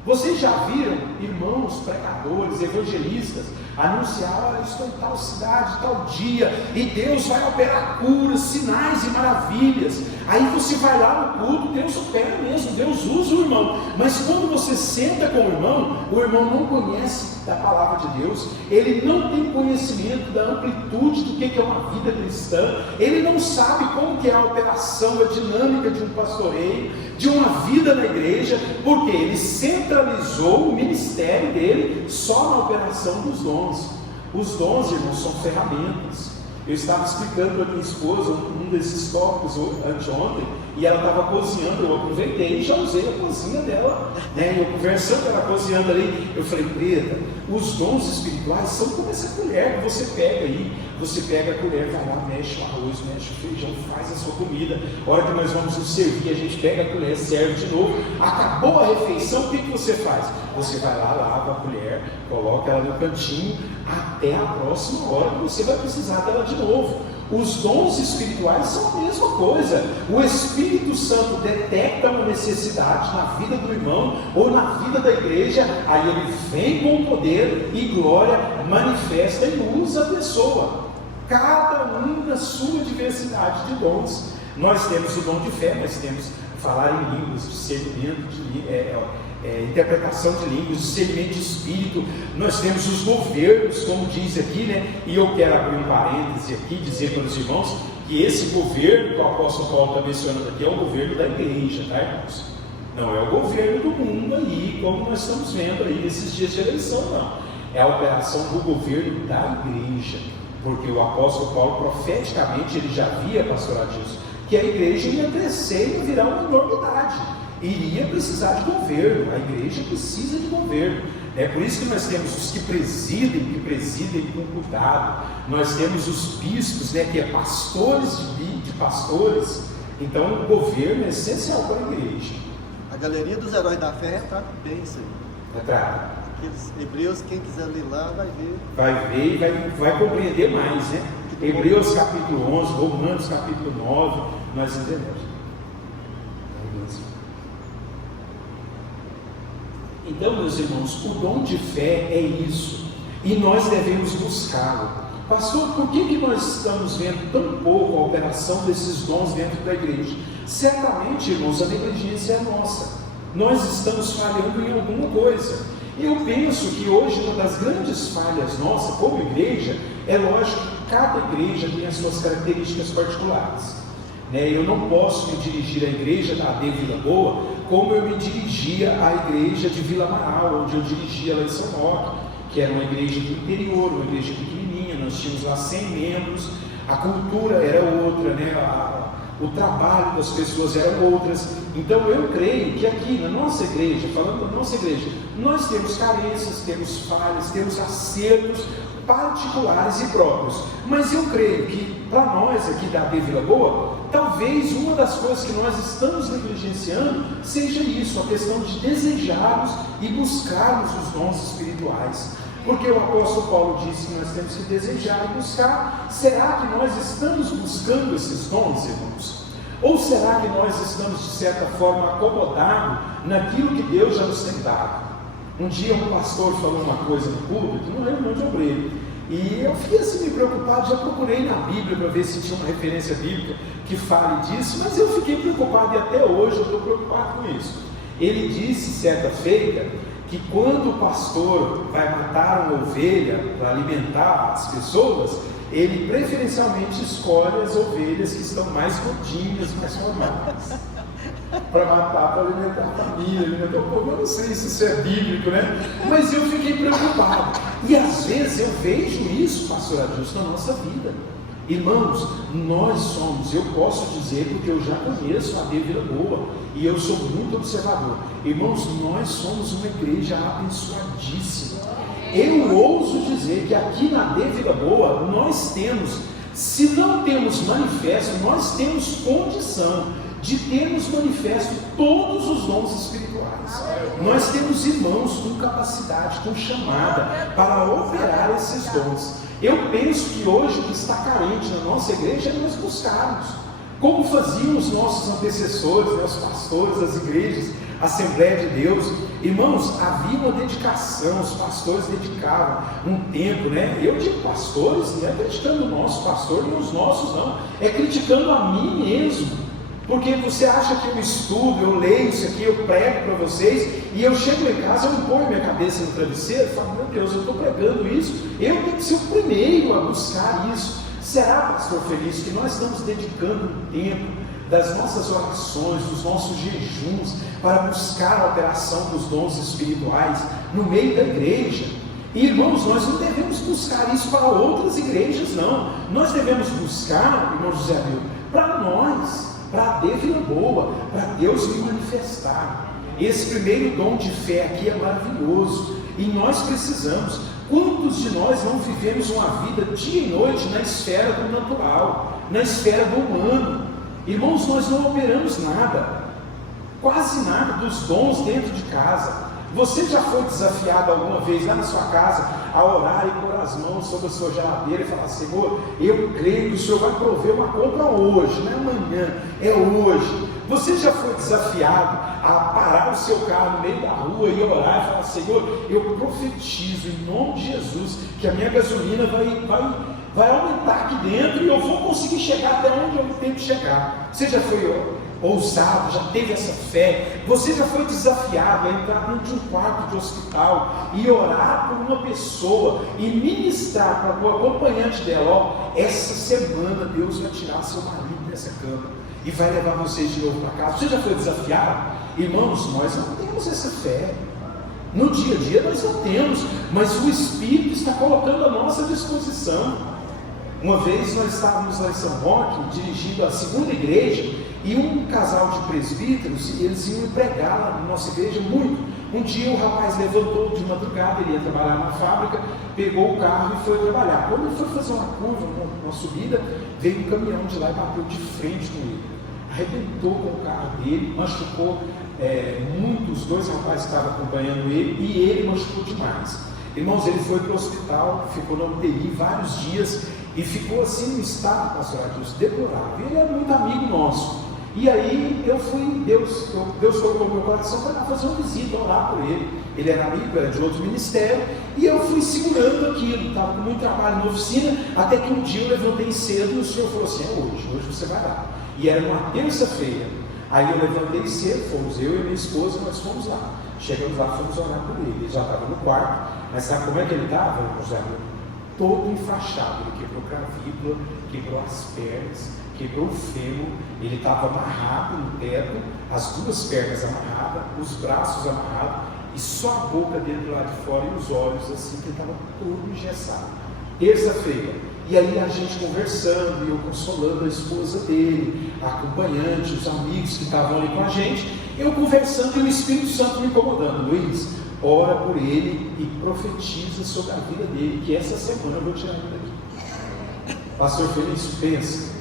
Vocês já viram irmãos, pregadores, evangelistas anunciar: olha, estou em tal cidade, tal dia, e Deus vai operar curas, sinais e maravilhas. Aí você vai lá no culto, Deus opera mesmo, Deus usa o irmão. Mas quando você senta com o irmão não conhece da palavra de Deus, ele não tem conhecimento da amplitude do que é uma vida cristã, ele não sabe como que é a operação, a dinâmica de um pastoreio, de uma vida na igreja, porque ele centralizou o ministério dele só na operação dos dons. Os dons, irmãos, são ferramentas. Eu estava explicando para minha esposa um desses tópicos anteontem, e ela estava cozinhando. Eu aproveitei e já usei a cozinha dela, né? Eu conversando com ela, cozinhando ali, eu falei: Preta, os dons espirituais são como essa colher que você pega aí. Você pega a colher, vai lá, mexe o arroz, mexe o feijão, faz a sua comida. A hora que nós vamos nos servir, a gente pega a colher, serve de novo. Acabou a refeição, o que você faz? Você vai lá, lava a colher, coloca ela no cantinho, até a próxima hora que você vai precisar dela de novo. Os dons espirituais são a mesma coisa. O Espírito Santo detecta uma necessidade na vida do irmão ou na vida da igreja, aí ele vem com poder e glória, manifesta e usa a pessoa. Cada um na sua diversidade de dons. Nós temos o dom de fé, nós temos falar em línguas, discernimento de interpretação de línguas, discernimento de espírito. Nós temos os governos, como diz aqui, né? E eu quero abrir um parêntese aqui, dizer para os irmãos que esse governo que o apóstolo Paulo está mencionando aqui é o governo da igreja, tá, irmãos? Não é o governo do mundo aí, como nós estamos vendo aí nesses dias de eleição, não. É a operação do governo da igreja, porque o apóstolo Paulo profeticamente ele já via, pastor Adilson, que a igreja ia crescer e virar uma enormidade, iria precisar de governo. A igreja precisa de governo. É por isso que nós temos os que presidem com cuidado. Nós temos os bispos, né, que é pastores de pastores. Então o governo é essencial para a igreja. A galeria dos heróis da fé está bem isso aí. Tá. Aqueles Hebreus, quem quiser ler lá vai ver. Vai ver e vai compreender mais, né? Hebreus capítulo 11, Romanos capítulo 9, nós entendemos. Então, meus irmãos, o dom de fé é isso, e nós devemos buscá-lo. Pastor, por que nós estamos vendo tão pouco a operação desses dons dentro da igreja? Certamente, irmãos, a negligência é nossa. Nós estamos falhando em alguma coisa. Eu penso que hoje uma das grandes falhas nossas como igreja, é lógico que cada igreja tem as suas características particulares. Eu não posso me dirigir à igreja da AD Vila Boa como eu me dirigia à igreja de Vila Amaral, onde eu dirigia lá em São Roque, que era uma igreja do interior, uma igreja pequenininha, pequenininha, nós tínhamos lá 100 membros, a cultura era outra, né? O trabalho das pessoas eram outras. Então eu creio que aqui na nossa igreja, falando da nossa igreja, nós temos carências, temos falhas, temos acertos particulares e próprios, mas eu creio que para nós aqui da AD Vila Boa, talvez uma das coisas que nós estamos negligenciando seja isso, a questão de desejarmos e buscarmos os dons espirituais, porque o apóstolo Paulo disse que nós temos que desejar e buscar. Será que nós estamos buscando esses dons, irmãos? Ou será que nós estamos de certa forma acomodados naquilo que Deus já nos tem dado? Um dia um pastor falou uma coisa no público, não lembro onde eu li, e eu fiquei assim meio preocupado, já procurei na Bíblia para ver se tinha uma referência bíblica que fale disso, mas eu fiquei preocupado e até hoje eu estou preocupado com isso. Ele disse certa feita que quando o pastor vai matar uma ovelha para alimentar as pessoas, ele preferencialmente escolhe as ovelhas que estão mais gordinhas, mais formadas, para matar, para alimentar a família, alimentar o povo. Eu não sei se isso é bíblico, né? Mas eu fiquei preocupado. E às vezes eu vejo isso, pastor Adilson, na nossa vida. Irmãos, nós somos, eu posso dizer porque eu já conheço a AD Vila Boa e eu sou muito observador. Irmãos, nós somos uma igreja abençoadíssima. Eu ouso dizer que aqui na AD Vila Boa nós temos, se não temos manifesto, nós temos condição de termos manifesto todos os dons espirituais. Nós temos irmãos com capacidade, com chamada para operar esses dons. Eu penso que hoje o que está carente na nossa igreja é nós buscarmos, como faziam os nossos antecessores, né, os pastores das igrejas, a Assembleia de Deus. Irmãos, havia uma dedicação, os pastores dedicavam um tempo, né? Eu digo pastores, não é criticando o nosso pastor, nem os nossos não, é criticando a mim mesmo. Porque você acha que eu estudo, eu leio isso aqui, eu prego para vocês, e eu chego em casa, eu não ponho minha cabeça no travesseiro e falo, meu Deus, eu estou pregando isso, eu tenho que ser o primeiro a buscar isso. Será, pastor Felício, que nós estamos dedicando um tempo das nossas orações, dos nossos jejuns, para buscar a operação dos dons espirituais no meio da igreja? E, irmãos, nós não devemos buscar isso para outras igrejas, não. Nós devemos buscar, irmão José Abel, para nós, para a AD Vila Boa, para Deus me manifestar. Esse primeiro dom de fé aqui é maravilhoso e nós precisamos. Quantos de nós não vivemos uma vida dia e noite na esfera do natural, na esfera do humano? Irmãos, nós não operamos nada, quase nada dos dons dentro de casa. Você já foi desafiado alguma vez lá na sua casa a orar e pôr as mãos sobre a sua geladeira e falar, Senhor, eu creio que o Senhor vai prover uma compra hoje, não é amanhã, é hoje. Você já foi desafiado a parar o seu carro no meio da rua e orar e falar, Senhor, eu profetizo em nome de Jesus que a minha gasolina vai aumentar aqui dentro e eu vou conseguir chegar até onde eu tenho que chegar. Você já foi ousado, já teve essa fé? Você já foi desafiado a entrar dentro de um quarto de hospital e orar por uma pessoa e ministrar para o acompanhante dela, ó, essa semana Deus vai tirar seu marido dessa cama e vai levar vocês de novo para casa? Você já foi desafiado? Irmãos, nós não temos essa fé. No dia a dia nós não temos, mas o Espírito está colocando à nossa disposição. Uma vez nós estávamos lá em São Roque, dirigindo a segunda igreja, e um casal de presbíteros, eles iam pregar lá na nossa igreja muito. Um dia o rapaz levantou de madrugada, ele ia trabalhar na fábrica, pegou o carro e foi trabalhar. Quando ele foi fazer uma curva, uma subida, veio um caminhão de lá e bateu de frente com ele. Arrebentou com o carro dele, machucou muito os dois rapazes que estavam acompanhando ele, e ele machucou demais. Irmãos, ele foi para o hospital, ficou na UTI vários dias, e ficou assim no estado, pastor Adilson, deplorável. Ele era muito amigo nosso. E aí eu fui, Deus colocou no meu coração para fazer uma visita, orar por ele. Ele era amigo, era de outro ministério, e eu fui segurando aquilo, estava com muito trabalho na oficina, até que um dia eu levantei cedo e o senhor falou assim, hoje você vai lá. E era uma terça-feira. Aí eu levantei cedo, fomos eu e minha esposa, nós fomos lá. Chegamos lá, fomos orar por ele. Ele já estava no quarto, mas sabe como é que ele estava, José? Todo enfaixado, ele quebrou clavícula, quebrou as pernas, quebrou o fêmur, ele estava amarrado no teto, as duas pernas amarradas, os braços amarrados, e só a boca dele do lado de fora e os olhos assim, que ele estava todo engessado. terça-feira. E aí a gente conversando, e eu consolando a esposa dele, a acompanhante, os amigos que estavam ali com a gente, eu conversando e o Espírito Santo me incomodando. Luiz, ora por ele e profetiza sobre a vida dele, que essa semana eu vou tirar ele daqui. Pastor Felício, pensa.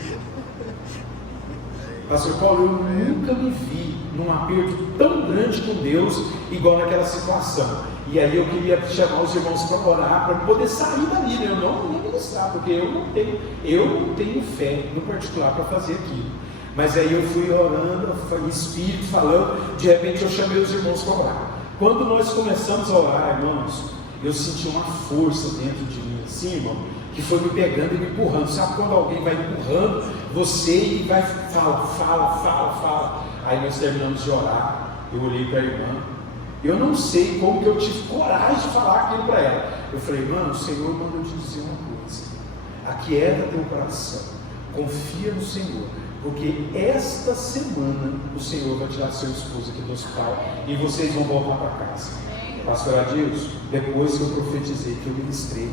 Pastor Paulo, eu nunca me vi num aperto tão grande com Deus, igual naquela situação. E aí eu queria chamar os irmãos para orar, para poder sair dali, né? Eu não ia ministrar, porque eu não tenho fé no particular para fazer aquilo. Mas aí eu fui orando, em espírito, falando, de repente eu chamei os irmãos para orar. Quando nós começamos a orar, irmãos, eu senti uma força dentro de mim, assim, irmão, que foi me pegando e me empurrando. Sabe quando alguém vai empurrando você e vai, fala. Aí nós terminamos de orar, eu olhei para a irmã, eu não sei como que eu tive coragem de falar aquilo para ela. Eu falei, mano, o Senhor mandou te dizer uma coisa, aquieta teu coração, confia no Senhor, porque esta semana o Senhor vai tirar seu esposo aqui do hospital e vocês vão voltar para casa. Pastor Adilson, depois que eu profetizei, que eu ministrei,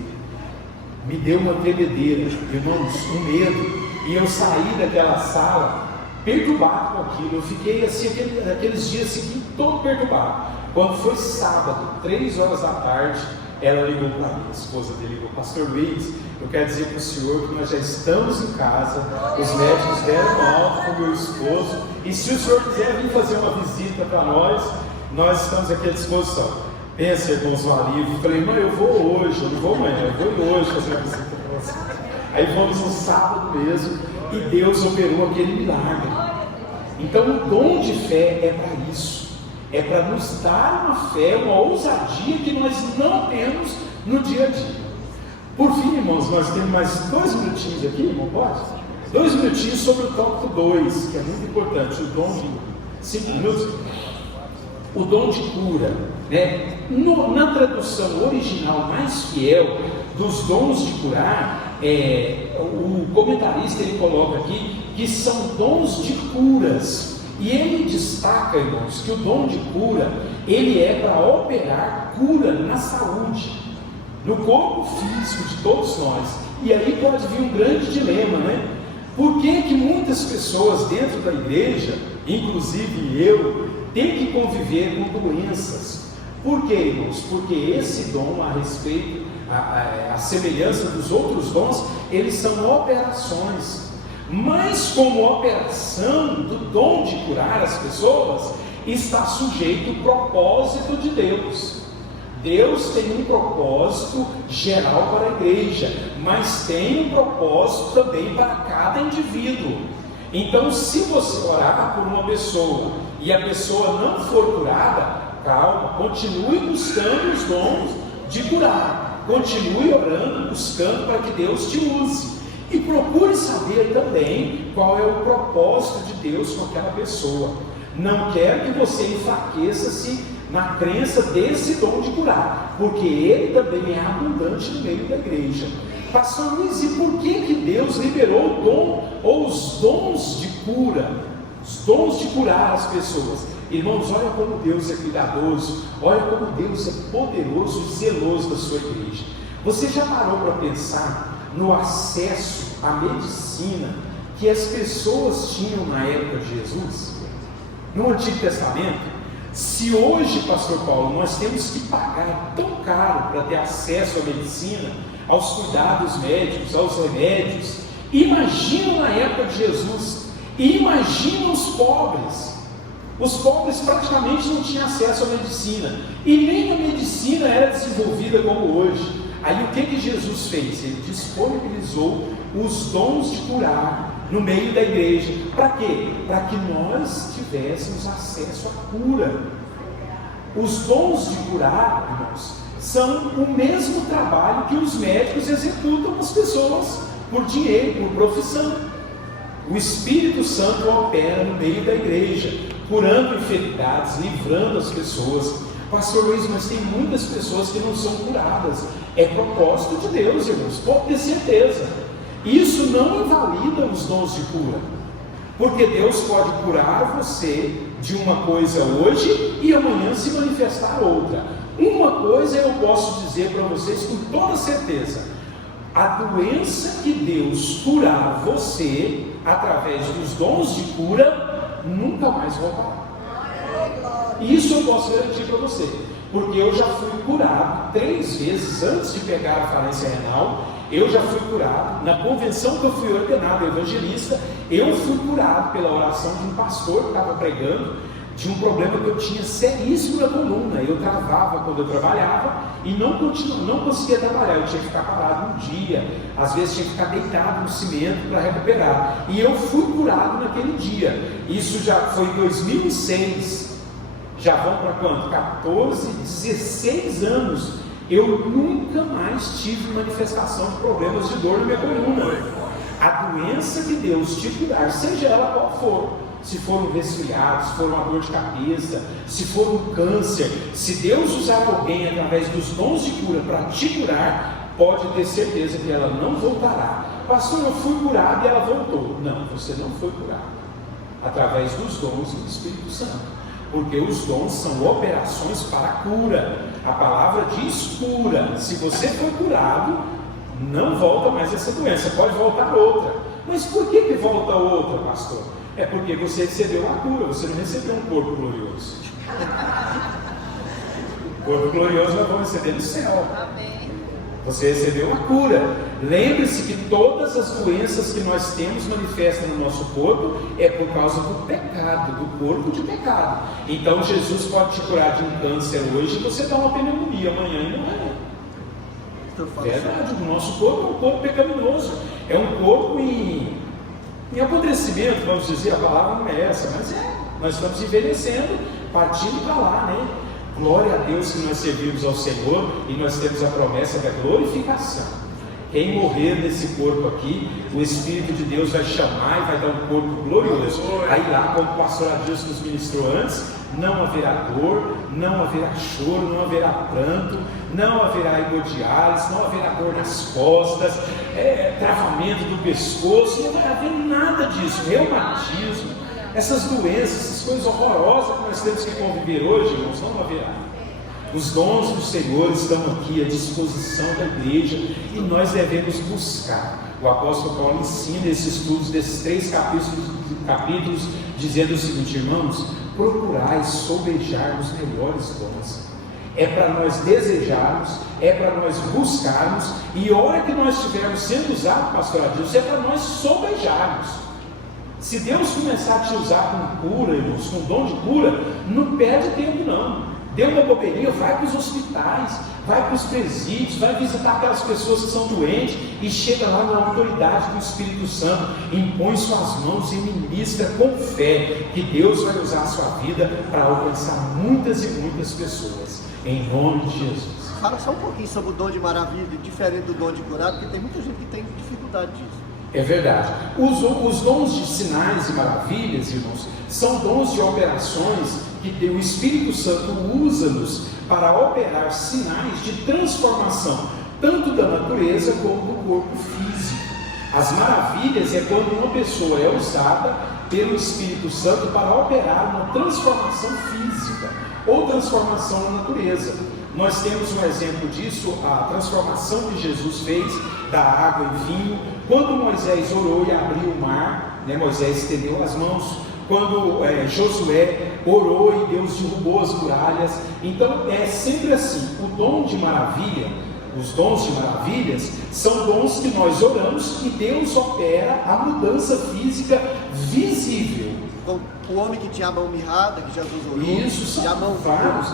me deu uma tremedeira, irmãos, um medo, e eu saí daquela sala perturbado com aquilo. Eu fiquei assim, aqueles dias seguintes, todo perturbado. Quando foi sábado, 3 horas da tarde, ela ligou para mim, a esposa dele ligou, Pastor Luiz, eu quero dizer para o senhor que nós já estamos em casa, os médicos deram alta com o meu esposo, e se o senhor quiser vir fazer uma visita para nós estamos aqui à disposição. Pensa, irmãos, no alívio. Eu falei, mãe, eu vou hoje, eu não vou amanhã, eu vou hoje fazer uma visita para você. Aí fomos no sábado mesmo, e Deus operou aquele milagre. Então o dom de fé é para isso, é para nos dar uma fé, uma ousadia que nós não temos no dia a dia. Por fim, irmãos, nós temos mais 2 minutinhos aqui, irmão, pode? 2 minutinhos sobre o tópico 2, que é muito importante, o dom de 5 minutos, o dom de cura, né? Na tradução original mais fiel dos dons de curar, o comentarista ele coloca aqui que são dons de curas, e ele destaca, irmãos, que o dom de cura ele é para operar cura na saúde, no corpo físico de todos nós. E aí pode vir um grande dilema, né? Por que muitas pessoas dentro da igreja, inclusive eu, tem que conviver com doenças? Por quê, irmãos? Porque esse dom, a respeito, a semelhança dos outros dons, eles são operações. Mas como operação do dom de curar as pessoas, está sujeito ao propósito de Deus. Deus tem um propósito geral para a igreja, mas tem um propósito também para cada indivíduo. Então, se você orar por uma pessoa e a pessoa não for curada, calma, continue buscando os dons de curar, continue orando, buscando para que Deus te use, e procure saber também qual é o propósito de Deus com aquela pessoa. Não quero que você enfraqueça-se na crença desse dom de curar, porque ele também é abundante no meio da igreja. Pastor Luiz, e por que Deus liberou o dom, ou os dons de cura, os dons de curar as pessoas? Irmãos, olha como Deus é cuidadoso, olha como Deus é poderoso e zeloso da sua igreja. Você já parou para pensar no acesso à medicina que as pessoas tinham na época de Jesus? No Antigo Testamento, se hoje, Pastor Paulo, nós temos que pagar tão caro para ter acesso à medicina, aos cuidados médicos, aos remédios, imagina na época de Jesus, e imagina os pobres. Os pobres praticamente não tinham acesso à medicina, e nem a medicina era desenvolvida como hoje. Aí o que Jesus fez? Ele disponibilizou os dons de curar no meio da igreja. Para quê? Para que nós tivéssemos acesso à cura. Os dons de curar, irmãos, são o mesmo trabalho que os médicos executam nas pessoas, por dinheiro, por profissão. O Espírito Santo opera no meio da igreja, curando enfermidades, livrando as pessoas. Pastor Luiz, mas tem muitas pessoas que não são curadas. É propósito de Deus, irmãos, pode ter certeza. Isso não invalida os dons de cura, porque Deus pode curar você de uma coisa hoje e amanhã se manifestar outra. Uma coisa eu posso dizer para vocês com toda certeza: a doença que Deus curar você através dos dons de cura nunca mais voltará. Isso eu posso garantir para você, porque eu já fui curado 3 vezes antes de pegar a falência renal. Eu já fui curado, na convenção que eu fui ordenado evangelista, eu fui curado pela oração de um pastor que estava pregando, de um problema que eu tinha seríssimo na coluna. Eu travava quando eu trabalhava e não conseguia trabalhar, eu tinha que ficar parado um dia, às vezes tinha que ficar deitado no cimento para recuperar, e eu fui curado naquele dia. Isso já foi em 2006, já vão para quanto? 14, 16 anos. Eu nunca mais tive manifestação de problemas de dor na minha coluna. A doença que Deus te curar, seja ela qual for, se for um resfriado, se for uma dor de cabeça, se for um câncer, se Deus usar alguém através dos dons de cura para te curar, pode ter certeza que ela não voltará. Pastor, eu fui curado e ela voltou. Não, você não foi curado através dos dons do Espírito Santo, porque os dons são operações para a cura. A palavra diz cura. Se você for curado, não volta mais essa doença, pode voltar outra. Mas por que volta outra, pastor? É porque você recebeu a cura, você não recebeu um corpo glorioso. O corpo glorioso nós vamos receber no céu. Você recebeu a cura. Lembre-se que todas as doenças que nós temos manifestam no nosso corpo é por causa do pecado, do corpo de pecado. Então Jesus pode te curar de um câncer hoje e você dá uma pneumonia amanhã e não é. Verdade, o nosso corpo é um corpo pecaminoso, é um corpo em apodrecimento, vamos dizer, a palavra não é essa, mas nós estamos envelhecendo, partindo para lá, né? Glória a Deus que nós servimos ao Senhor e nós temos a promessa da glorificação. Quem morrer nesse corpo aqui, o Espírito de Deus vai chamar e vai dar um corpo glorioso. Aí lá, como o pastor Adilson nos ministrou antes, não haverá dor, não haverá choro, não haverá pranto, não haverá hemodiálise, não haverá dor nas costas, travamento do pescoço, não vai haver nada disso, reumatismo, essas doenças, essas coisas horrorosas que nós temos que conviver hoje, irmãos, não haverá. Os dons do Senhor estão aqui à disposição da igreja e nós devemos buscar. O apóstolo Paulo ensina esses estudos desses 3 capítulos dizendo o seguinte: irmãos, procurai sobejar os melhores dons. É para nós desejarmos, é para nós buscarmos, e a hora que nós estivermos sendo usados, pastor Adilson, é para nós sobejarmos. Se Deus começar a te usar com cura, irmãos, com dom de cura, não perde tempo não. Deu uma bobeirinha, vai para os hospitais, vai para os presídios, vai visitar aquelas pessoas que são doentes e chega lá na autoridade do Espírito Santo, impõe suas mãos e ministra com fé que Deus vai usar a sua vida para alcançar muitas e muitas pessoas, em nome de Jesus. Fala só um pouquinho sobre o dom de maravilha, diferente do dom de curar, porque tem muita gente que tem dificuldade disso. É verdade. Os dons de sinais e maravilhas, irmãos, são dons de operações que o Espírito Santo usa-nos para operar sinais de transformação, tanto da natureza como do corpo físico. As maravilhas é quando uma pessoa é usada pelo Espírito Santo para operar uma transformação física ou transformação na natureza. Nós temos um exemplo disso, a transformação que Jesus fez da água em vinho, quando Moisés orou e abriu o mar, né? Moisés estendeu as mãos, quando Josué orou e Deus derrubou as muralhas. Então é sempre assim, o dom de maravilha, os dons de maravilhas são dons que nós oramos e Deus opera a mudança física visível. Então, o homem que tinha a mão mirrada, que Jesus orou, isso são a mão vários.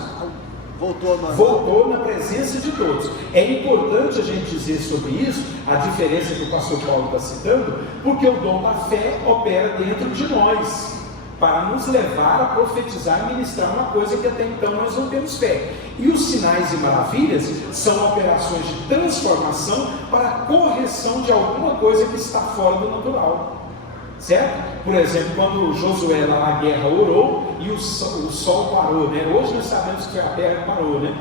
Voltou na presença de todos. É importante a gente dizer sobre isso, a diferença que o pastor Paulo está citando, porque o dom da fé opera dentro de nós, para nos levar a profetizar e ministrar uma coisa que até então nós não temos fé. E os sinais e maravilhas são operações de transformação para a correção de alguma coisa que está fora do natural. Certo? Por exemplo, quando Josué lá na guerra orou e o sol parou, né? Hoje nós sabemos que foi a terra que parou, né?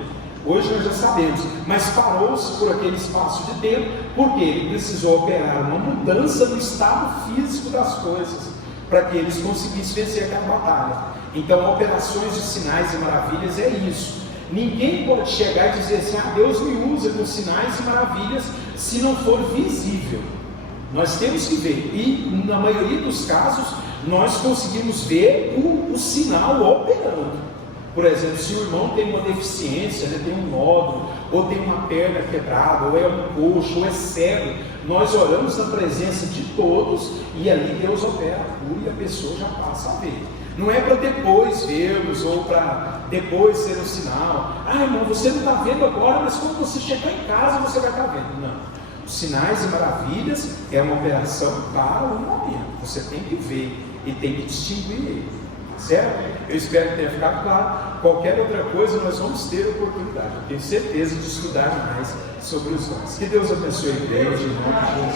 Hoje nós já sabemos, mas parou-se por aquele espaço de tempo, porque ele precisou operar uma mudança no estado físico das coisas, para que eles conseguissem vencer aquela batalha. Então, operações de sinais e maravilhas é isso. Ninguém pode chegar e dizer assim, Deus me usa com sinais e maravilhas se não for visível. Nós temos que ver, e na maioria dos casos, nós conseguimos ver o sinal operando. Por exemplo, se o irmão tem uma deficiência, né, tem um nódulo, ou tem uma perna quebrada, ou é um coxo, ou é cego, nós oramos na presença de todos, e ali Deus opera a cura e a pessoa já passa a ver. Não é para depois vermos, ou para depois ser um sinal. Irmão, você não está vendo agora, mas quando você chegar em casa, você vai estar vendo. Não. Os sinais e maravilhas é uma operação para o momento. Você tem que ver e tem que distinguir ele. Certo? Eu espero que tenha ficado claro. Qualquer outra coisa nós vamos ter oportunidade. Eu tenho certeza de estudar mais sobre os dons. Que Deus abençoe a igreja em nome de Jesus.